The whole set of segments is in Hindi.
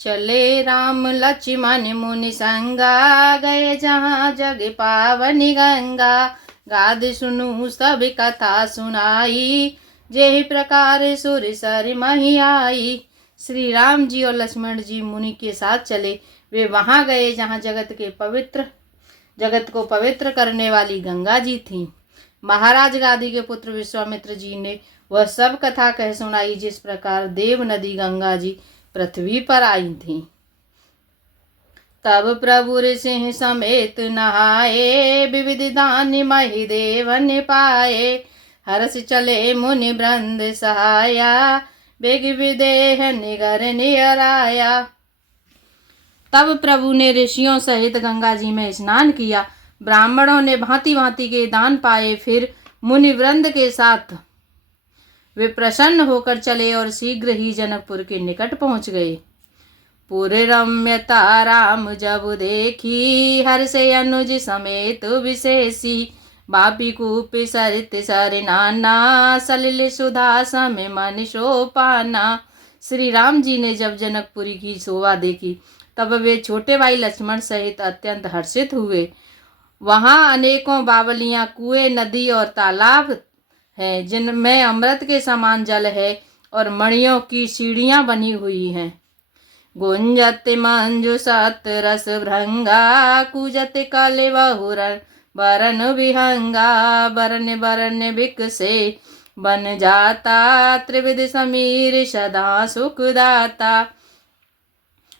चले राम लक्ष्मण मुनि संगा, गए जहाँ जग पावनी गंगा। गाद सुनु सब कथा सुनाई, जेहि प्रकार सुर सर मही आई। श्री राम जी और लक्ष्मण जी मुनि के साथ चले। वे वहां गए जहाँ जगत को पवित्र करने वाली गंगा जी थीं। महाराज गादी के पुत्र विश्वामित्र जी ने वह सब कथा कह सुनाई, जिस प्रकार देव नदी गंगा जी पृथ्वी पर आई थी। तब प्रभु सिंह समेत नहाए, विविध दान मही देवन पाए। हर्ष चले मुनि वृंद सहाया, बेग विदेह निगर नियराया। तब प्रभु ने ऋषियों सहित गंगा जी में स्नान किया। ब्राह्मणों ने भांति भांति के दान पाए। फिर मुनि वृंद के साथ वे प्रसन्न होकर चले और शीघ्र ही जनकपुर के निकट पहुंच गए। पूरे रम्यता राम जब देखी, हर्षे अनुज समेत विशेषी। बापी कूप सरित सर नाना, सलिल सुधा सम मन शोपाना। श्री राम जी ने जब जनकपुरी की शोभा देखी, तब वे छोटे भाई लक्ष्मण सहित अत्यंत हर्षित हुए। वहां अनेकों बावलियां, कुएं, नदी और तालाब हैं, जिनमें अमृत के समान जल है और मणियों की सीढ़ियां बनी हुई हैं। गुंजत मंजु सत रस भृंगा, कूजत कले बहुर बरन विहंगा। बरन बरन बिकसे बन जाता, त्रिविध समीर सदा सुखदाता।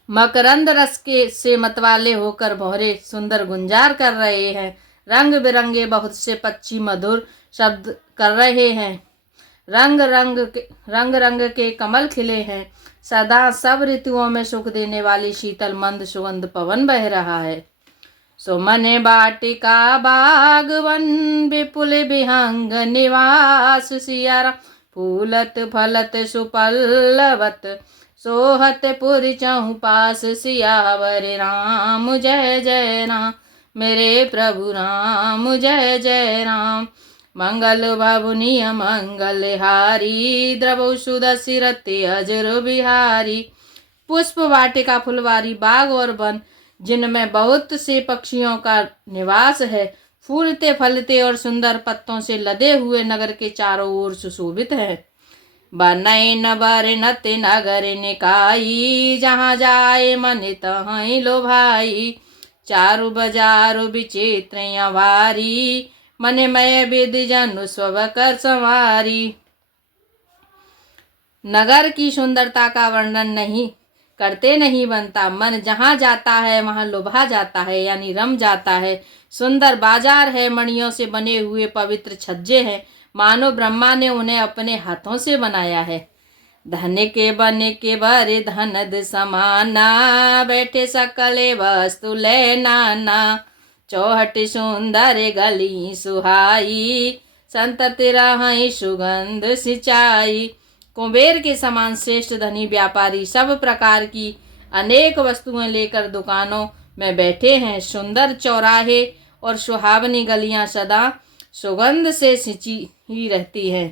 मकरंद रस के से मतवाले होकर भौरे सुंदर गुंजार कर रहे हैं। रंग बिरंगे बहुत से पक्षी मधुर शब्द कर रहे हैं। रंग रंग के कमल खिले हैं। सदा सब ऋतुओं में सुख देने वाली शीतल मंद सुगंध पवन बह रहा है। सुमने बाटिका बागवन, विपुल विहंग निवास। सियारा फूलत फलत सुपल्लवत, सोहत पुर चहुपास। सियावर राम जय जय राम, मेरे प्रभु राम जय जय राम। मंगल भवनीय मंगल हारी, द्रवौ सुदसी रति अजर बिहारी। पुष्प वाटिका, फुलवारी, बाग और वन, जिनमें बहुत से पक्षियों का निवास है। फूलते फलते और सुंदर पत्तों से लदे हुए नगर के चारों ओर सुशोभित है। बनई नबर नत नगर निकाई, जहाँ जाए मन तहीं लो भाई। चारु बजारु विचित्र वारी, मन मय विद जनु स्व कर संवारी। नगर की सुंदरता का वर्णन करते नहीं बनता। मन जहाँ जाता है वहाँ लुभा जाता है, यानी रम जाता है। सुंदर बाजार है, मणियों से बने हुए पवित्र छज्जे हैं, मानो ब्रह्मा ने उन्हें अपने हाथों से बनाया है। धन के बन के भरे धनद समाना, बैठे सकले वस्तु ले नाना। चौहट सुंदर गली सुहाई, संतति रहाई सुगंध सिंचाई। कुबेर के समान श्रेष्ठ धनी व्यापारी सब प्रकार की अनेक वस्तुएं लेकर दुकानों में बैठे हैं। सुंदर चौराहे और सुहावनी गलियां सदा सुगंध से सिंची ही रहती है।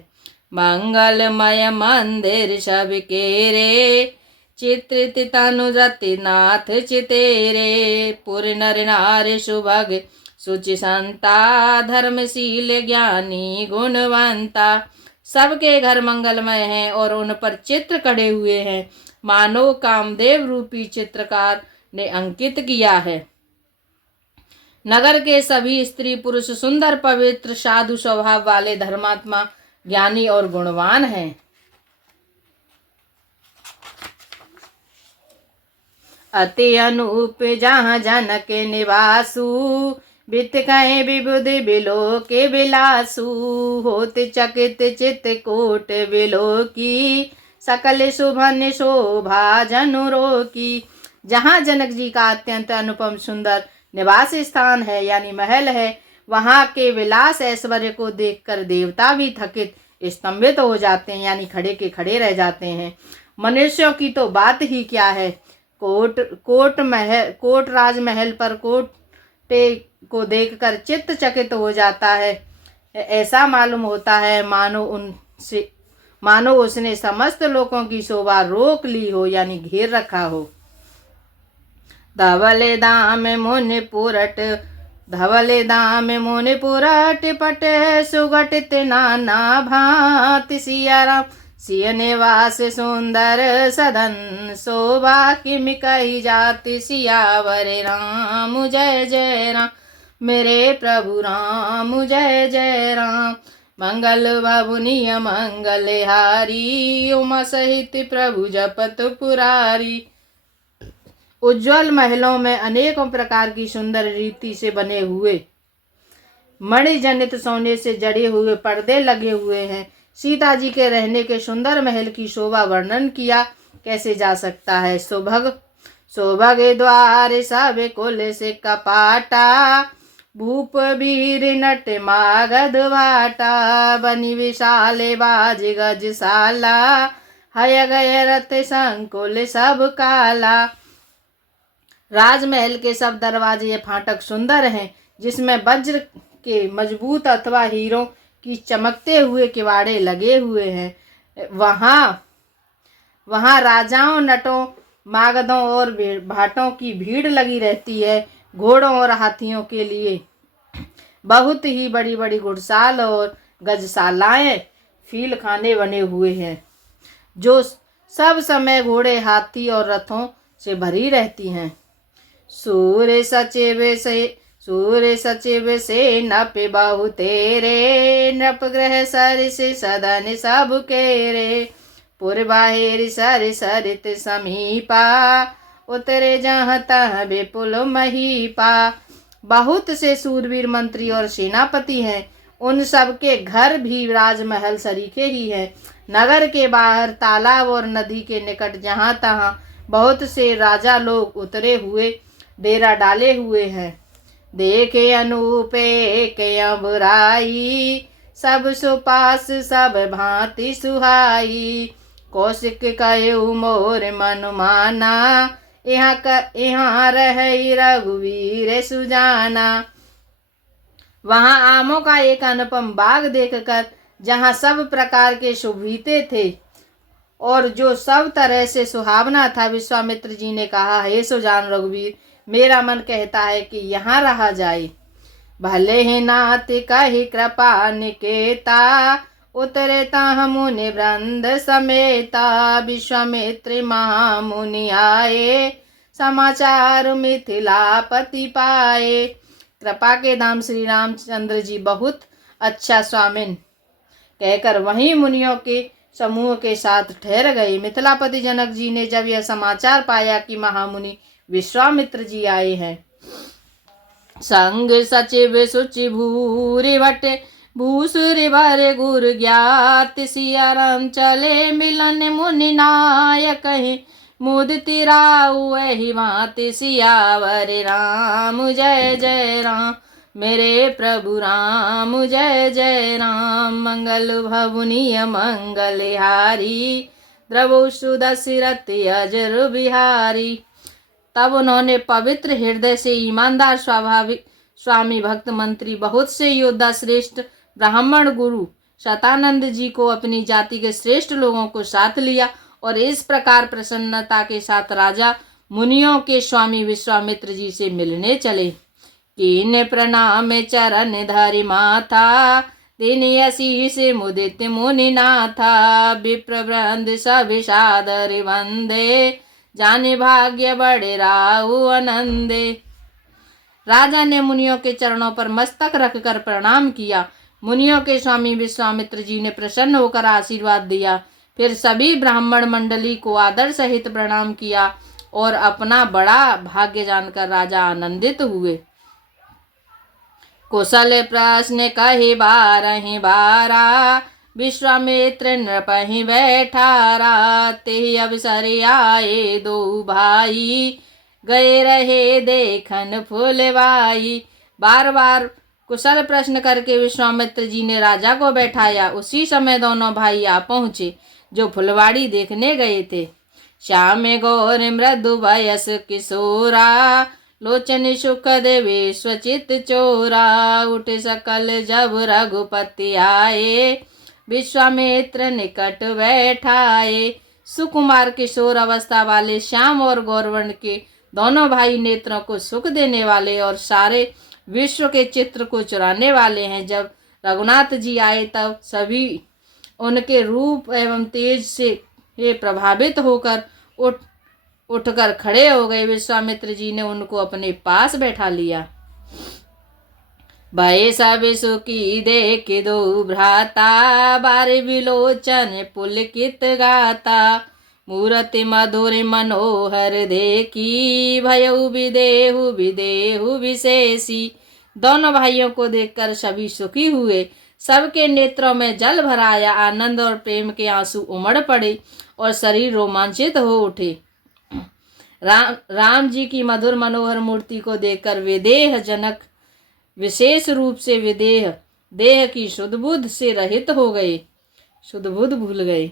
मंगलमय मंदिर सबके रे, चित्रित तनु रति नाथ चितेरे। पुर नर नार सुभग सुचि संता, धर्मशील ज्ञानी गुणवंता। सबके घर मंगलमय हैं और उन पर चित्र कढ़े हुए हैं, मानो कामदेव रूपी चित्रकार ने अंकित किया है। नगर के सभी स्त्री पुरुष सुंदर पवित्र साधु स्वभाव वाले धर्मात्मा ज्ञानी और गुणवान हैं। अति अनूप जहाँ जनक निवासु, बित कहे विबुध बिलो के बिलासु। होत चकित चित कोट बिलो की, सकल शुभन शोभा जनुरो की। जहाँ जनक जी का अत्यंत अनुपम सुंदर निवास स्थान है, यानी महल है, वहाँ के विलास ऐश्वर्य को देखकर देवता भी थकित स्तंभित हो जाते हैं, यानी खड़े के खड़े रह जाते हैं। मनुष्यों की तो बात ही क्या है। कोट राजमहल पर कोटे को देखकर चित्त चकित हो जाता है। ऐसा मालूम होता है मानो उसने समस्त लोगों की शोभा रोक ली हो, यानी घेर रखा हो। धवले दाम मुनि पुरट धवले दाम मुनि पुरट पट सुगटित नाना भांति सिया राम सिय निवास सुंदर सदन शोभा किम कही जाति सियावर राम जय जय राम मेरे प्रभु राम जय जय राम मंगल भवनीय मंगल हारी उमा सहित प्रभु जपत पुरारी। उज्ज्वल महलों में अनेकों प्रकार की सुंदर रीति से बने हुए मणि जनित सोने से जड़े हुए पर्दे लगे हुए हैं। सीता जी के रहने के सुंदर महल की शोभा वर्णन किया कैसे जा सकता है। शोभग द्वार सब कुल से कपाटा भूप वीर नट मागध भाटा बनी विशाले बाज गजशाला हय गय रथ संकुल सब काला। राजमहल के सब दरवाजे या फाटक सुंदर हैं जिसमें वज्र के मजबूत अथवा हीरों की चमकते हुए किवाड़े लगे हुए हैं। वहाँ राजाओं नटों मागधों और भाटों की भीड़ लगी रहती है। घोड़ों और हाथियों के लिए बहुत ही बड़ी बड़ी घुड़साल और गजशालाएं फील खाने बने हुए हैं जो सब समय घोड़े हाथी और रथों से भरी रहती हैं। सूर्य सचिव से नप बहु तेरे नप ग्रह सर से सदन सब केरे पुर बाहिर सर सरित समीपा उतरे जहाँ तह विपुल महीपा। बहुत से सूरवीर मंत्री और सेनापति हैं। उन सब के घर भी राजमहल सरीखे ही हैं। नगर के बाहर तालाब और नदी के निकट जहाँ तहाँ बहुत से राजा लोग उतरे हुए डेरा डाले हुए हैं। देखे अनूपे के बुराई सब सुपास सब भांति सुहाई कौशिक कयु मोर मन माना यहाँ रहे रघुवीर सुजाना। वहाँ आमों का एक अनुपम बाग देखकर जहाँ सब प्रकार के शोभिते थे और जो सब तरह से सुहावना था, विश्वामित्र जी ने कहा, हे सुजान रघुवीर, मेरा मन कहता है कि यहाँ रहा जाए। भले ही नाथ कही कृपा निकेता उतरे ताह मुनि वृंद समेता विश्वामित्र महामुनि आए समाचार मिथिलापति पाए। कृपा के धाम श्री रामचंद्र जी बहुत अच्छा स्वामिन कहकर वहीं मुनियों के समूह के साथ ठहर गए। मिथिलापति जनक जी ने जब यह समाचार पाया कि महामुनि विश्वामित्र जी आए हैं, संग सचिव सुचि भूरि भट्ट भूसुर भर गुर ज्ञात सिया राम चले मिलन मुनि नायक मुदिति राउ एहि भांति सियावर राम जय जय राम मेरे प्रभु राम जय जय राम। मंगल भवनीय मंगल हारी द्रवु सुदशरथ अजर बिहारी। तब उन्होंने पवित्र हृदय से ईमानदार स्वाभाविक स्वामी भक्त मंत्री बहुत से योद्धा श्रेष्ठ ब्राह्मण गुरु शतानंद जी को अपनी जाति के श्रेष्ठ लोगों को साथ लिया और इस प्रकार प्रसन्नता के साथ राजा मुनियों के स्वामी विश्वामित्र जी से मिलने चले। कीन प्रणाम चरण धरि माथा दिन यशीष मुदित मुनि नाथा विप्रवृंद सभि सादर वंदे जाने भाग्य बड़े राहु आनंदे। राजा ने मुनियों के चरणों पर मस्तक रखकर प्रणाम किया। मुनियों के स्वामी विश्वामित्र जी ने प्रसन्न होकर आशीर्वाद दिया। फिर सभी ब्राह्मण मंडली को आदर सहित प्रणाम किया और अपना बड़ा भाग्य जानकर राजा आनंदित हुए। कुशल प्रश्न कही बारहि बारा विश्वामित्र नृपहि बैठारा तेहि अवसर आए दो भाई गए रहे देखन फुलवाई। बार बार कुशल प्रश्न करके विश्वामित्र जी ने राजा को बैठाया। उसी समय दोनों भाई आ पहुँचे जो फुलवाड़ी देखने गए थे। श्याम गौर मृदु वयस किशोरा लोचन सुख देवे स्वचित चोरा उठ सकल जब रघुपति आए विश्वामित्र निकट बैठाए। सुकुमार किशोर अवस्था वाले श्याम और गौरवर्ण के दोनों भाई नेत्रों को सुख देने वाले और सारे विश्व के चित्र को चुराने वाले हैं। जब रघुनाथ जी आए तब सभी उनके रूप एवं तेज से प्रभावित होकर उठकर खड़े हो गए। विश्वामित्र जी ने उनको अपने पास बैठा लिया। भय सब सुखी देख दो भ्राता, बार विलोचन पुलकित गाता। मूर्ति मधुर मनोहर देखी, भयउ विदेहु विदेहु विशेषी। दोनों भाइयों को देखकर सभी सुखी हुए, सबके नेत्रों में जल भर आया। आनंद और प्रेम के आंसू उमड़ पड़े और शरीर रोमांचित हो उठे। राम जी की मधुर मनोहर मूर्ति को देखकर विदेह जनक विशेष रूप से विदेह देह की शुद्ध बुद्ध से रहित हो गए, शुद्ध बुद्ध भूल गए।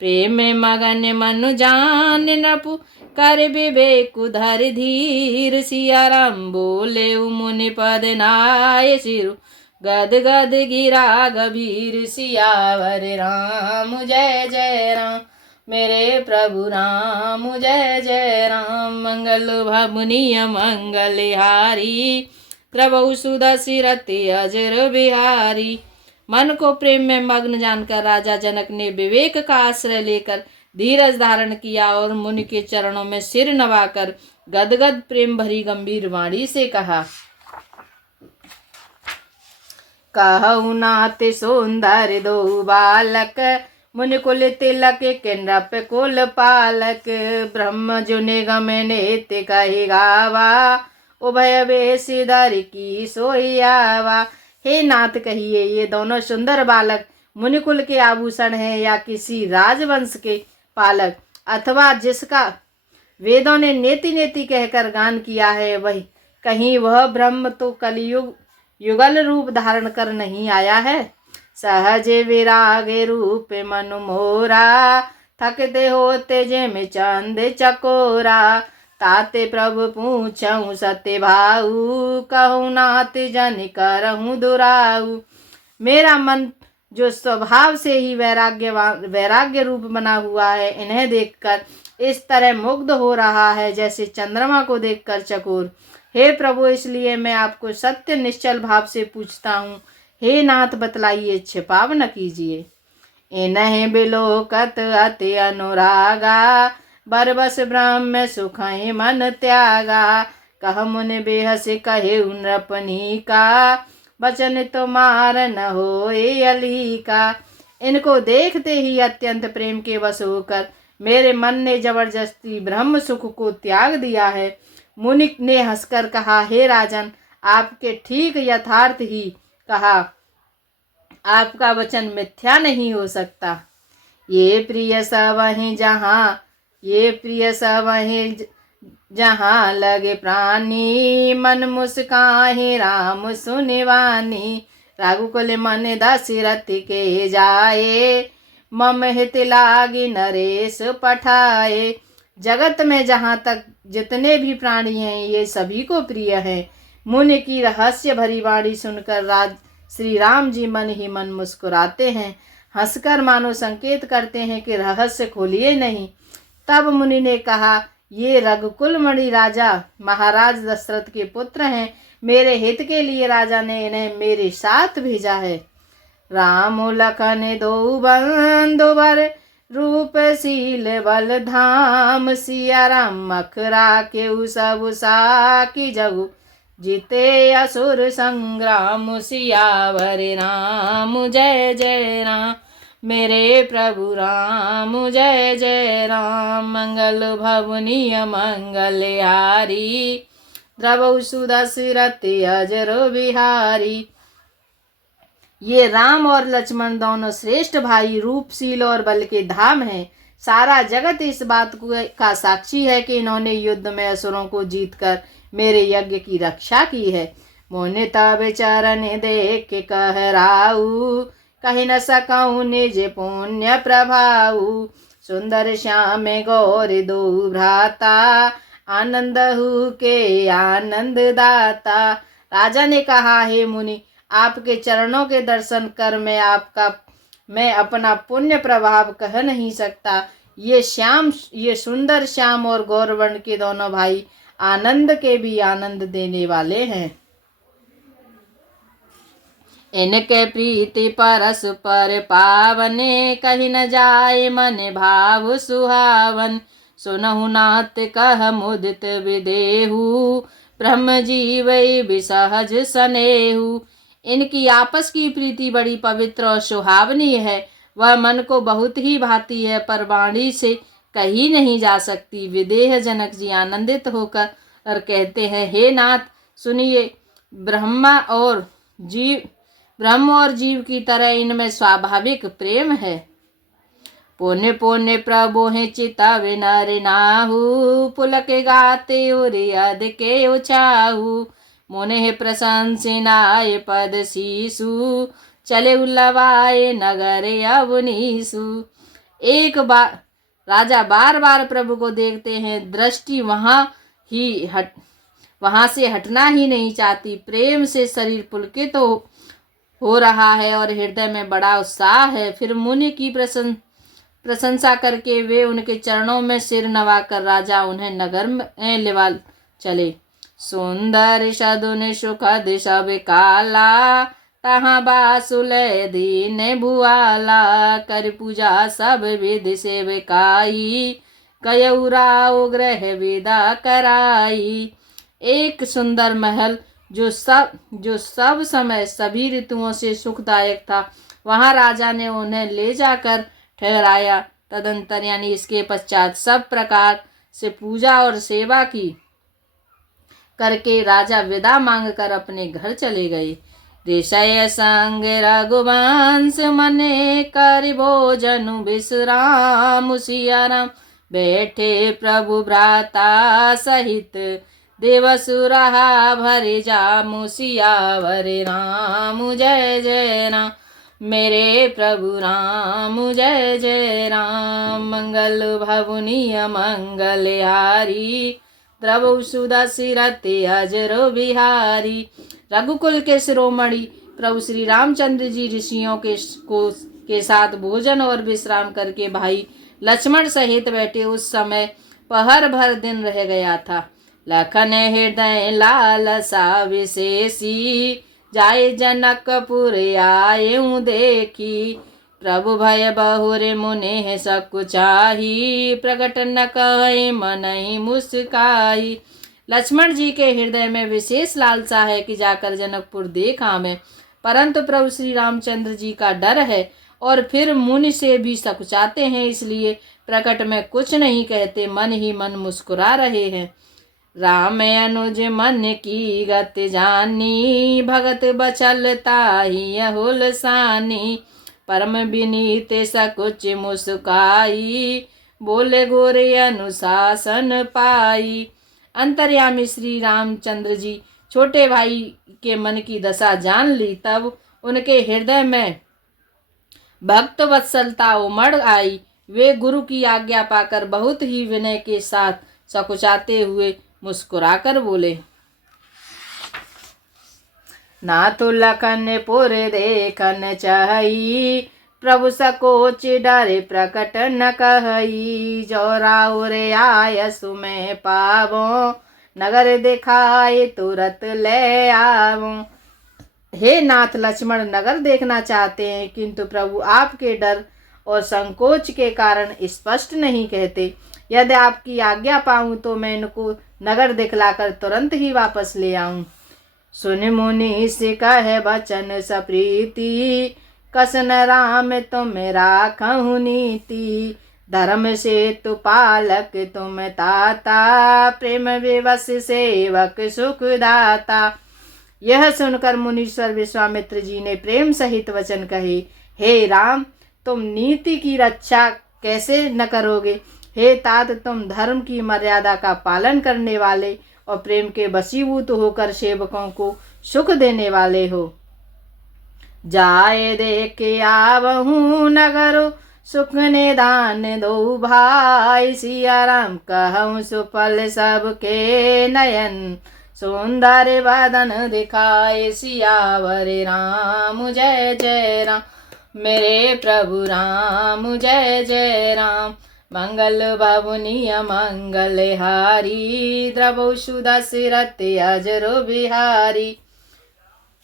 प्रेम में मगन मनु जान नपु कर विवेक धर धीर। सिया राम बोले मुनि पद नाय सिरु, गद गद गिरा गभीर। सियावर राम जय जय राम, मेरे प्रभु राम जय जय राम। मंगल भवनीय मंगल हारी, प्रभु सुदसी रति अजर बिहारी। मन को प्रेम में मग्न जानकर राजा जनक ने विवेक का आश्रय लेकर धीरज धारण किया और मुनि के चरणों में सिर नवाकर गदगद प्रेम भरी गंभीर वाणी से कहा। कहु नाथ सुंदर दो बालक, मुनि कुल तिलक किन्नप कुल पालक। ब्रह्म जो निगम नेत कहि गावा, उभय वेश धर की सोई आवा। हे नाथ कहिए, ये दोनों सुंदर बालक मुनिकुल के आभूषण हैं या किसी राजवंश के पालक, अथवा जिसका वेदों ने नेति नेति कहकर गान किया है, वही कहीं वह ब्रह्म तो कलयुग युगल रूप धारण कर नहीं आया है। सहज विराग रूप मनु मोरा, थकते होते जे में चंद चकोरा। ताते प्रभु पूछऊँ सत्य भाऊ, कहूँ नाथ जन करहूँ दुराऊ। मेरा मन जो स्वभाव से ही वैराग्य रूप बना हुआ है, इन्हें देखकर इस तरह मुग्ध हो रहा है जैसे चंद्रमा को देखकर चकोर। हे प्रभु, इसलिए मैं आपको सत्य निश्चल भाव से पूछता हूँ। हे नाथ बतलाइए, छिपाव न कीजिए। इन्हें बिलोकत अति अनुरागा, बरबस ब्रह्म सुख मन त्यागा। कह मुनि बेहस कहे नृपनी का, बचन तुम्हार न होए अली का। इनको देखते ही अत्यंत प्रेम के वश होकर मेरे मन ने जबरदस्ती ब्रह्म सुख को त्याग दिया है। मुनि ने हंसकर कहा, हे राजन, आपके ठीक यथार्थ ही कहा, आपका वचन मिथ्या नहीं हो सकता। ये प्रिय सब वहीं जहाँ लगे प्राणी, मन मुस्काहे राम सुनिवानी। रघुकुल मन दशरथ के जाए, मम हित लागी नरेश पठाए। जगत में जहाँ तक जितने भी प्राणी हैं, ये सभी को प्रिय है। मुनि की रहस्य भरी वाणी सुनकर श्री राम जी मन ही मन मुस्कुराते हैं, हंसकर मानो संकेत करते हैं कि रहस्य खोलिए नहीं। तब मुनि ने कहा, ये रघुकुल मणि राजा महाराज दशरथ के पुत्र हैं। मेरे हित के लिए राजा ने इन्हें मेरे साथ भेजा है। राम लखन दो बंधुवर, रूपशील बल धाम। सिया राम मखरा के सब साकी जगु, जीते असुर संग्राम। सियावर राम जय जय राम, मेरे प्रभु राम जय जय राम। मंगल भवनीय मंगल हारी, द्रवौ सुदशरथ अजर बिहारी। ये राम और लक्ष्मण दोनों श्रेष्ठ भाई, रूपशील और बल के धाम हैं। सारा जगत इस बात का साक्षी है कि इन्होंने युद्ध में असुरों को जीतकर मेरे यज्ञ की रक्षा की है। मोने तब चरण देख के कहराऊ, कही न सकऊँ निज पुण्य प्रभाऊ। सुंदर श्याम गौर दो भ्राता, आनंद हु के आनंद दाता। राजा ने कहा, हे मुनि, आपके चरणों के दर्शन कर मैं अपना पुण्य प्रभाव कह नहीं सकता। ये सुंदर श्याम और गौरवर्ण के दोनों भाई आनंद के भी आनंद देने वाले हैं। इनके प्रीति परस पर पावने, कहीं न जाए मन भाव सुहावन। सुनहु नाथ कह मुदित विदेहु, ब्रह्म जीव विसहज सनेहु। इनकी आपस की प्रीति बड़ी पवित्र और सुहावनी है, वह मन को बहुत ही भाती है, पर वाणी से कही नहीं जा सकती। विदेह जनक जी आनंदित होकर कहते हैं, हे नाथ सुनिए, ब्रह्म और जीव की तरह इनमें स्वाभाविक प्रेम है। पुण्य पुण्य प्रभु है चितव नर नाहु, पुलक गाते उरियद के उचाहु। मुने प्रशंसनाय पद शीसु, चले उल्लवाए नगर अवनीसु। एक बार राजा बार बार प्रभु को देखते हैं, दृष्टि वहां से हटना ही नहीं चाहती। प्रेम से शरीर पुलकित हो रहा है और हृदय में बड़ा उत्साह है। फिर मुनि की प्रशंसा करके वे उनके चरणों में सिर नवाकर राजा उन्हें नगर में लेवा चले। सुंदर सदुन सुखद सब काला, तहाँ बासुलय दीन भुआला। कर पूजा सब विधि सेवकाई, कयउराव ग्रह विदा कराई। एक सुंदर महल जो सब समय सभी ऋतुओं से सुखदायक था, वहां राजा ने उन्हें ले जाकर ठहराया। तदंतर यानी इसके पश्चात सब प्रकार से पूजा और सेवा की करके राजा विदा मांगकर अपने घर चले गए। ऋषय संग रघुवंश मने, कर भोजन विश्राम। सियाराम बैठे प्रभु भ्राता सहित, देवसुरहा भरे जामु। सियावर राम जय जय राम, मेरे प्रभु राम जय जय राम। मंगल भवनीय मंगलहारी, द्रव सुदशिरते अजरो बिहारी। रघुकुल के शिरोमणि प्रभु श्री रामचंद्र जी ऋषियों के साथ भोजन और विश्राम करके भाई लक्ष्मण सहित बैठे। उस समय पहर भर दिन रह गया था। लखन हृदय लालसा विशेषी, जाए जनकपुर आए देखी। प्रभु भय बहुरे मुने सकुचाही, प्रकट न कहे मनहि मुस्काई। लक्ष्मण जी के हृदय में विशेष लालसा है कि जाकर जनकपुर देख आवें, परंतु प्रभु श्री रामचंद्र जी का डर है और फिर मुनि से भी सकुचाते हैं, इसलिए प्रकट में कुछ नहीं कहते, मन ही मन मुस्कुरा रहे हैं। राम अनुज मन की गति जानी, भगत बचलता ही हुलसानी। परम विनीत सकुच मुस्काई, बोले गोरे अनुशासन पाई। अंतर्यामी श्री रामचंद्र जी छोटे भाई के मन की दशा जान ली, तब उनके हृदय में भक्त वत्सलता उमड़ आई। वे गुरु की आज्ञा पाकर बहुत ही विनय के साथ सकुचाते हुए मुस्कुराकर बोले, ना तो लखन पुर देखन चाही, प्रभु सकोच डरे प्रकट न कहई। जो राउरे आय सुमें पावो, नगर दिखाए तुरत ले आवो। हे नाथ, लक्ष्मण नगर देखना चाहते हैं, किंतु प्रभु आपके डर और संकोच के कारण स्पष्ट नहीं कहते। यदि आपकी आज्ञा पाऊं तो मैं इनको नगर दिखलाकर तुरंत ही वापस ले आऊं। सुन मुनि से कहे बचन सप्रीति, कसन राम तुम राखहु नीति। धर्म से तु पालक तुम ताता, प्रेम विवश सेवक सुखदाता। यह सुनकर मुनीश्वर विश्वामित्र जी ने प्रेम सहित वचन कहे, हे राम, तुम नीति की रक्षा कैसे न करोगे। हे तात, तुम धर्म की मर्यादा का पालन करने वाले और प्रेम के वशीभूत होकर सेवकों को सुख देने वाले हो। जाए देख आवहूँ नगरो, सुख निदान दो भाई। सिया राम कहूँ सुफल सबके नयन, सुंदर बदन दिखाए। सियावर राम जय जय राम, मेरे प्रभु राम जय जय राम। मंगल बाबुनिया मंगल हारी द्रवो सुदशरथ अजरो बिहारी।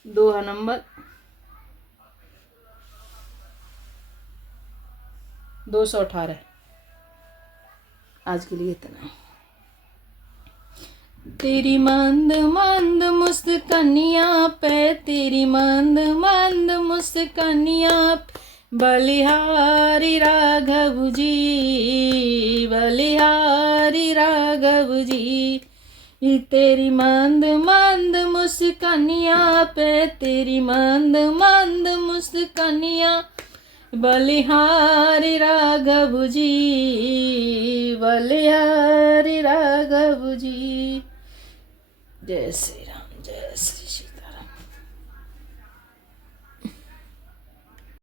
दोहा नंबर 218। आज के लिए इतना। तेरी मंद मंद मुस्कानिया पे, तेरी मंद मंद मुस्कानिया पे, बलिहारी राघव जी, बलिहारी राघव जी। तेरी मंद मंद मुस्कानिया पे, तेरी मंद मंद मुस्कानिया, बलिहारी राघव जी, बलिहारी राघव जी। जैसे